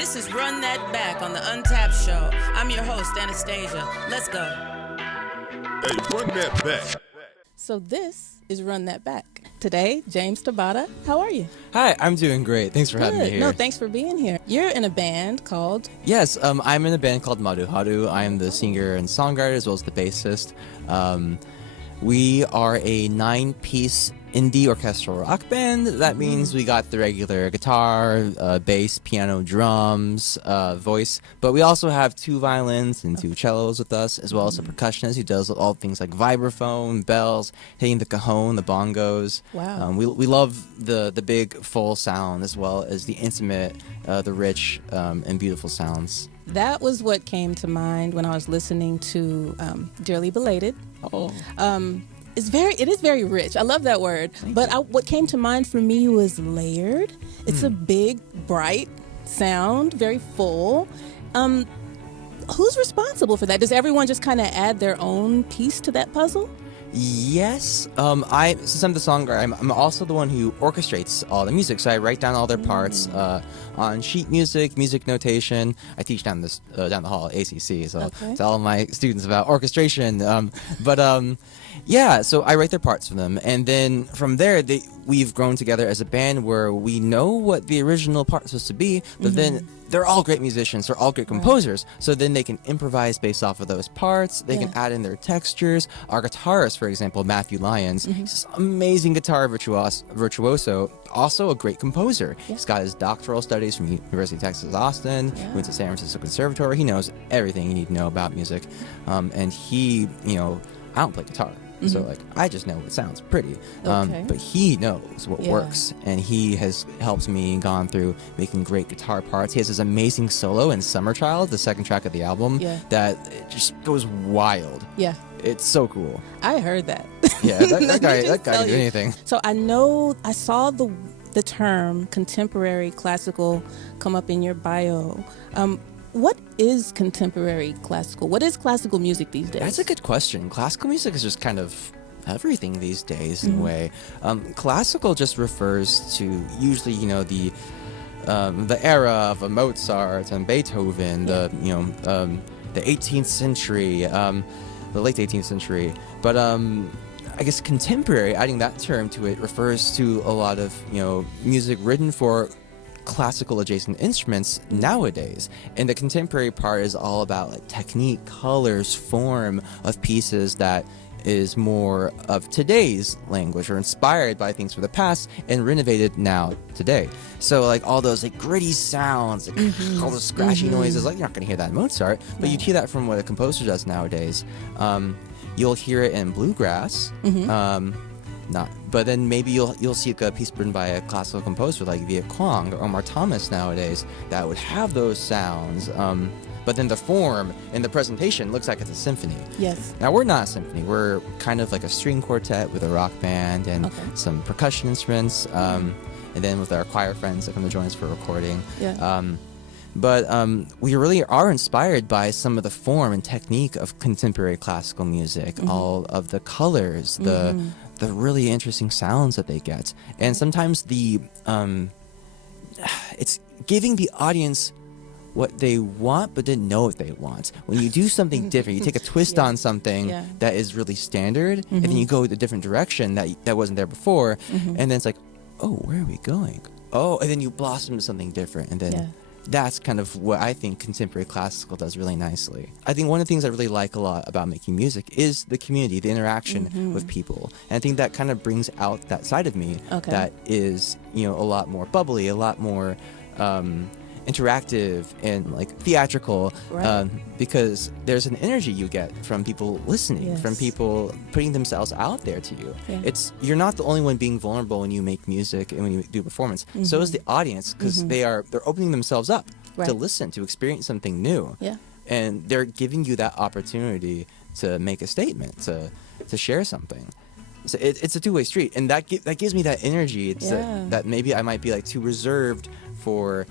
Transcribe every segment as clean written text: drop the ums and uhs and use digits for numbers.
This is Run That Back on the Untapped Show. I'm your host, Anastasia. Let's go. Hey, run that back. So this is Run That Back. Today, James Tabata. How are you? Hi, I'm doing great. Thanks for having me here. No, thanks for being here. You're in a band called... Yes, I'm in a band called Maru Haru. I am the singer and songwriter as well as the bassist. We are a 9-piece indie orchestral rock band. That means we got the regular guitar, bass, piano, drums, voice, but we also have 2 violins and 2 cellos with us, as well as a percussionist who does all things like vibraphone, bells, hitting the cajon, the bongos. Wow. We love the big full sound as well as the intimate, the rich and beautiful sounds. That was what came to mind when I was listening to Dearly Belated. Oh. It is very rich. I love that word. What came to mind for me was layered. It's a big, bright sound, very full. Who's responsible for that? Does everyone just kind of add their own piece to that puzzle? Yes. Since I'm the songwriter, I'm also the one who orchestrates all the music. So I write down all their parts on sheet music, music notation. I teach down the hall at ACC, so tell all my students about orchestration. Yeah, so I write their parts for them, and then from there, we've grown together as a band where we know what the original part is supposed to be, but then they're all great musicians, they're all great composers, so then they can improvise based off of those parts, they can add in their textures. Our guitarist, for example, Matthew Lyons, he's this amazing guitar virtuoso, also a great composer. He's got his doctoral studies from University of Texas, Austin, went to San Francisco Conservatory, he knows everything you need to know about music, and he, I don't play guitar. So I just know what sounds pretty, but he knows what works, and he has helped me gone through making great guitar parts. He has this amazing solo in Summer Child, the second track of the album, that it just goes wild. Yeah. It's so cool. I heard that. Yeah, that guy can do anything. So I saw the term contemporary classical come up in your bio. What is contemporary classical? What is classical music these days? That's a good question. Classical music is just kind of everything these days in a way. Classical just refers to usually, the era of a Mozart and Beethoven, the 18th century, the late 18th century. But I guess contemporary, adding that term to it, refers to a lot of music written for classical adjacent instruments nowadays, and the contemporary part is all about like technique, colors, form of pieces that is more of today's language or inspired by things from the past and renovated now today. So like all those like gritty sounds, like all those scratchy noises, like you're not going to hear that in Mozart, but you'd hear that from what a composer does nowadays. You'll hear it in bluegrass. But then maybe you'll see a piece written by a classical composer like Viet Quang or Omar Thomas nowadays that would have those sounds. But then the form and the presentation looks like it's a symphony. Yes. Now we're not a symphony. We're kind of like a string quartet with a rock band and some percussion instruments, and then with our choir friends that come to join us for recording. Yeah. But we really are inspired by some of the form and technique of contemporary classical music, all of the colors, the really interesting sounds that they get. And sometimes it's giving the audience what they want but didn't know what they want. When you do something different, you take a twist on something that is really standard, and then you go a different direction that wasn't there before, and then it's like, oh, where are we going? Oh, and then you blossom to something different, and then that's kind of what I think contemporary classical does really nicely. I think one of the things I really like a lot about making music is the community, the interaction with people. And I think that kind of brings out that side of me that is, a lot more bubbly, a lot more interactive and like theatrical, because there's an energy you get from people listening, from people putting themselves out there to you. You're not the only one being vulnerable when you make music and when you do performance. So is the audience, because they're opening themselves up to listen, to experience something new, and they're giving you that opportunity to make a statement, to share something. So it's a two-way street, and that gives me that energy. It's that maybe I might be like too reserved for.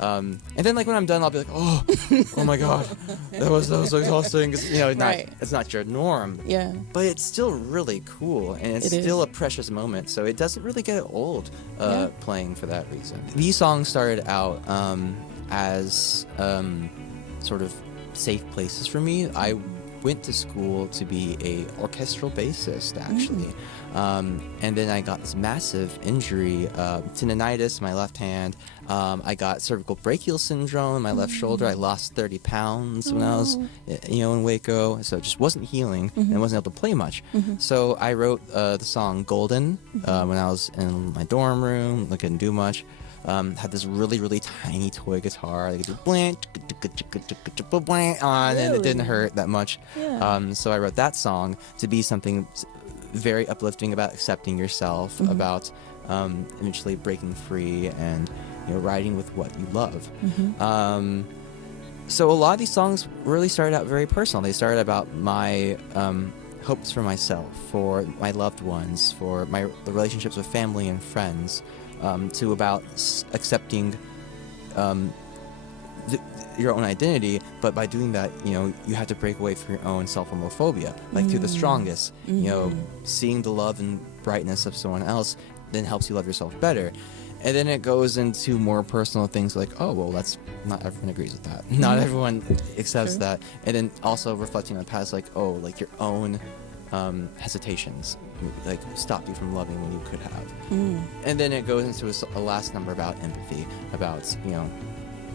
And then like when I'm done, I'll be like, oh my God, that was exhausting. 'Cause, it's not your norm. Yeah. But it's still really cool, and it's still a precious moment. So it doesn't really get old playing for that reason. These songs started out as sort of safe places for me. I went to school to be a orchestral bassist, actually. And then I got this massive injury, tendonitis in my left hand. I got cervical brachial syndrome in my left shoulder. I lost 30 pounds when I was, in Waco. So it just wasn't healing and wasn't able to play much. So I wrote the song Golden when I was in my dorm room. I couldn't do much. Had this really, really tiny toy guitar. I could do on, and it didn't hurt that much. Yeah. So I wrote that song to be something very uplifting about accepting yourself, about eventually breaking free and writing with what you love. So a lot of these songs really started out very personal. They started about my hopes for myself, for my loved ones, for the relationships with family and friends, to about accepting your own identity, but by doing that, you have to break away from your own self-homophobia, like through the strongest, seeing the love and brightness of someone else then helps you love yourself better. And then it goes into more personal things like, oh, well, that's not everyone agrees with that. Not everyone accepts that. And then also reflecting on the past, like, oh, like your own hesitations, like stopped you from loving when you could have. And then it goes into a last number about empathy, about,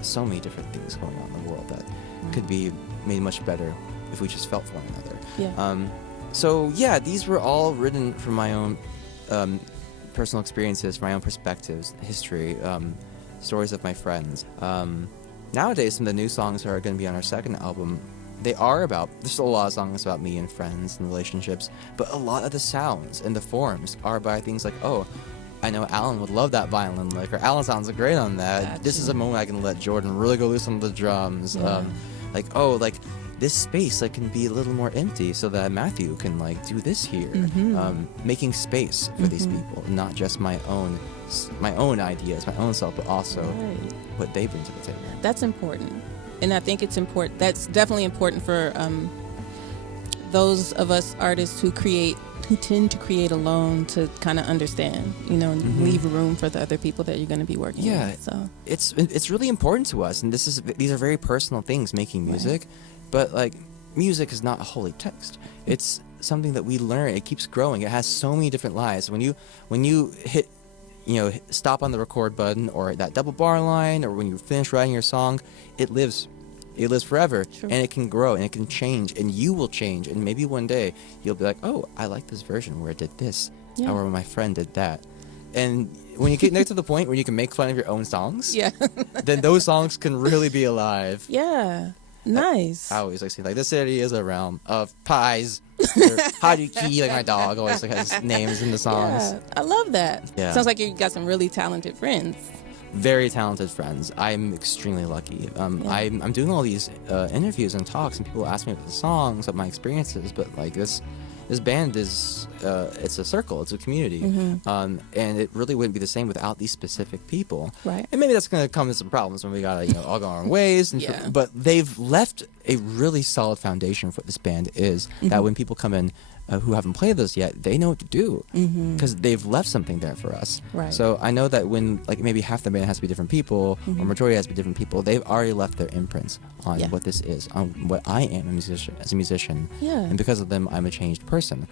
so many different things going on in the world that could be made much better if we just felt for one another. So yeah, these were all written from my own personal experiences, my own perspectives, history, stories of my friends. Nowadays, some of the new songs that are going to be on our second album, there's a lot of songs about me and friends and relationships, but a lot of the sounds and the forms are by things like, oh, I know Alan would love that violin lick, or Alan sounds great on that. Gotcha. This is a moment I can let Jordan really go loose on the drums. This space can be a little more empty so that Matthew can do this here. Making space for these people, not just my own ideas, my own self, but also what they bring to the table. That's important. And I think it's important. That's definitely important for those of us artists who tend to create alone, to kind of understand, and leave room for the other people that you're going to be working with. So it's really important to us, and these are very personal things, making music, but music is not a holy text. It's something that we learn. It keeps growing. It has so many different lives. When you hit stop on the record button, or that double bar line, or when you finish writing your song, it lives forever. True. And it can grow and it can change, and you will change, and maybe one day you'll be like, oh, I like this version where it did this, or my friend did that. And when you get to the point where you can make fun of your own songs, then those songs can really be alive. Nice. I always say this city is a realm of pies. Haruki, my dog, always has names in the songs. I love that. Sounds like you got some really talented friends. Very talented friends. I'm extremely lucky. I'm doing all these interviews and talks, and people ask me about the songs, about my experiences, but this band is it's a circle, it's a community, and it really wouldn't be the same without these specific people. Right. And maybe that's going to come to some problems when we gotta all go our own ways. But they've left a really solid foundation for what this band is. That when people come in who haven't played this yet, they know what to do because they've left something there for us. Right. So I know that when maybe half the band has to be different people, or majority has to be different people, they've already left their imprints on what this is, on what I am as a musician. And because of them, I'm a changed person.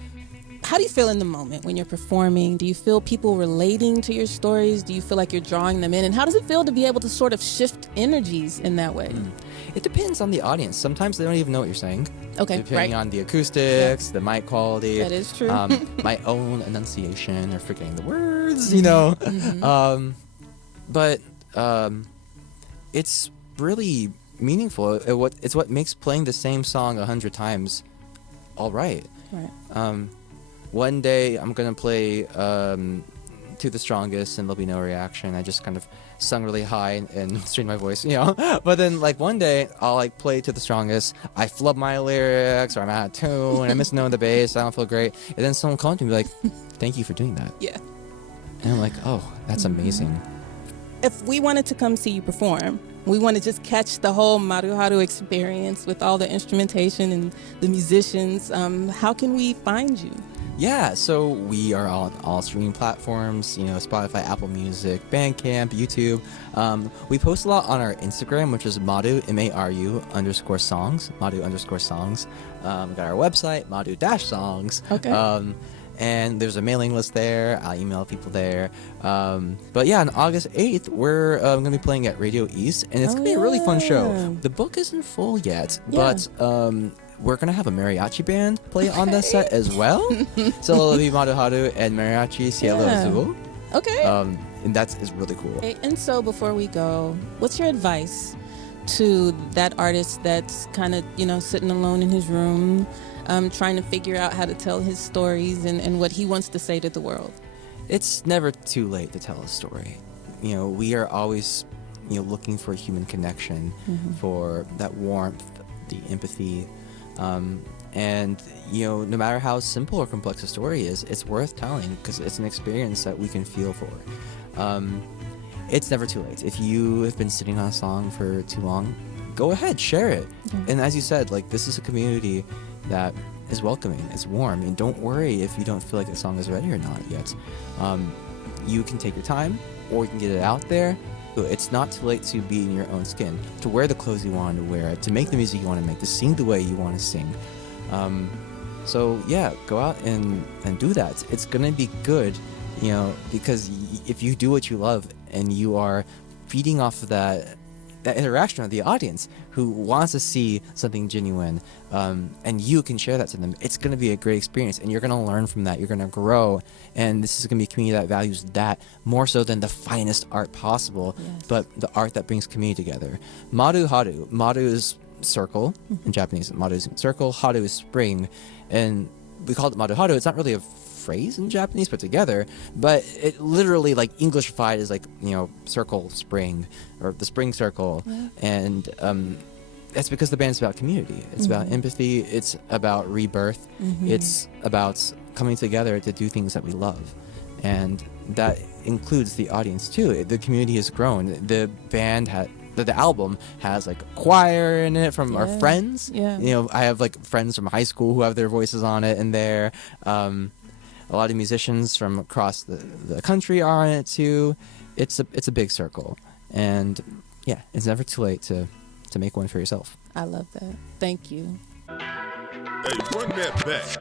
How do you feel in the moment when you're performing? Do you feel people relating to your stories? Do you feel like you're drawing them in? And how does it feel to be able to sort of shift energies in that way? It depends on the audience. Sometimes they don't even know what you're saying. Okay, depending on the acoustics, the mic quality. That is true. My own enunciation, or forgetting the words, But it's really meaningful. It's what makes playing the same song 100 times all right. Right. One day I'm gonna play To the Strongest, and there'll be no reaction. I just kind of sung really high and strained my voice, But then one day I'll play To the Strongest, I flub my lyrics, or I'm out of tune, and I miss knowing the bass, I don't feel great, and then someone comes to me like, thank you for doing that. And I'm like, oh, that's amazing. If we wanted to come see you perform, we want to just catch the whole Maru Haru experience with all the instrumentation and the musicians, how can we find you? Yeah, so we are on all streaming platforms, Spotify, Apple Music, Bandcamp, YouTube. We post a lot on our Instagram, which is Maru, M-A-R-U _songs, Maru _songs. We got our website, Maru-songs. Okay. And there's a mailing list there. I'll email people there. But yeah, on August 8th, we're going to be playing at Radio East, and it's going to be a really fun show. The book isn't full yet, but we're going to have a mariachi band play on the set as well. So it'll be Maru Haru and Mariachi Cielo Azul. Okay. And that is really cool. Okay, and so before we go, what's your advice to that artist that's kind of, sitting alone in his room, trying to figure out how to tell his stories and what he wants to say to the world? It's never too late to tell a story. We are always, looking for human connection, for that warmth, the empathy. And no matter how simple or complex a story is, it's worth telling because it's an experience that we can feel for. It's never too late. If you have been sitting on a song for too long, go ahead, share it. And as you said, this is a community that is welcoming, it's warm, and don't worry if you don't feel like the song is ready or not yet. You can take your time, or you can get it out there. It's not too late to be in your own skin, to wear the clothes you want to wear, to make the music you want to make, to sing the way you want to sing. So yeah, go out and do that. It's gonna be good, because if you do what you love and you are feeding off of that interaction with the audience who wants to see something genuine, and you can share that to them, it's going to be a great experience, and you're going to learn from that. You're going to grow, and this is going to be a community that values that more so than the finest art possible, but the art that brings community together. Maru Haru. Maru is circle in Japanese. Maru is circle. Haru is spring, and we call it Maru Haru. It's not really a phrase in Japanese put together, but it literally Englishified is circle spring or the spring circle. And that's because the band's about community. It's about empathy. It's about rebirth. It's about coming together to do things that we love, and that includes the audience too. The community has grown. The band the album has a choir in it from our friends. I have friends from high school who have their voices on it in there. A lot of musicians from across the country are on it too. It's a big circle, and yeah, it's never too late to make one for yourself. I love that. Thank you. Hey, run that back.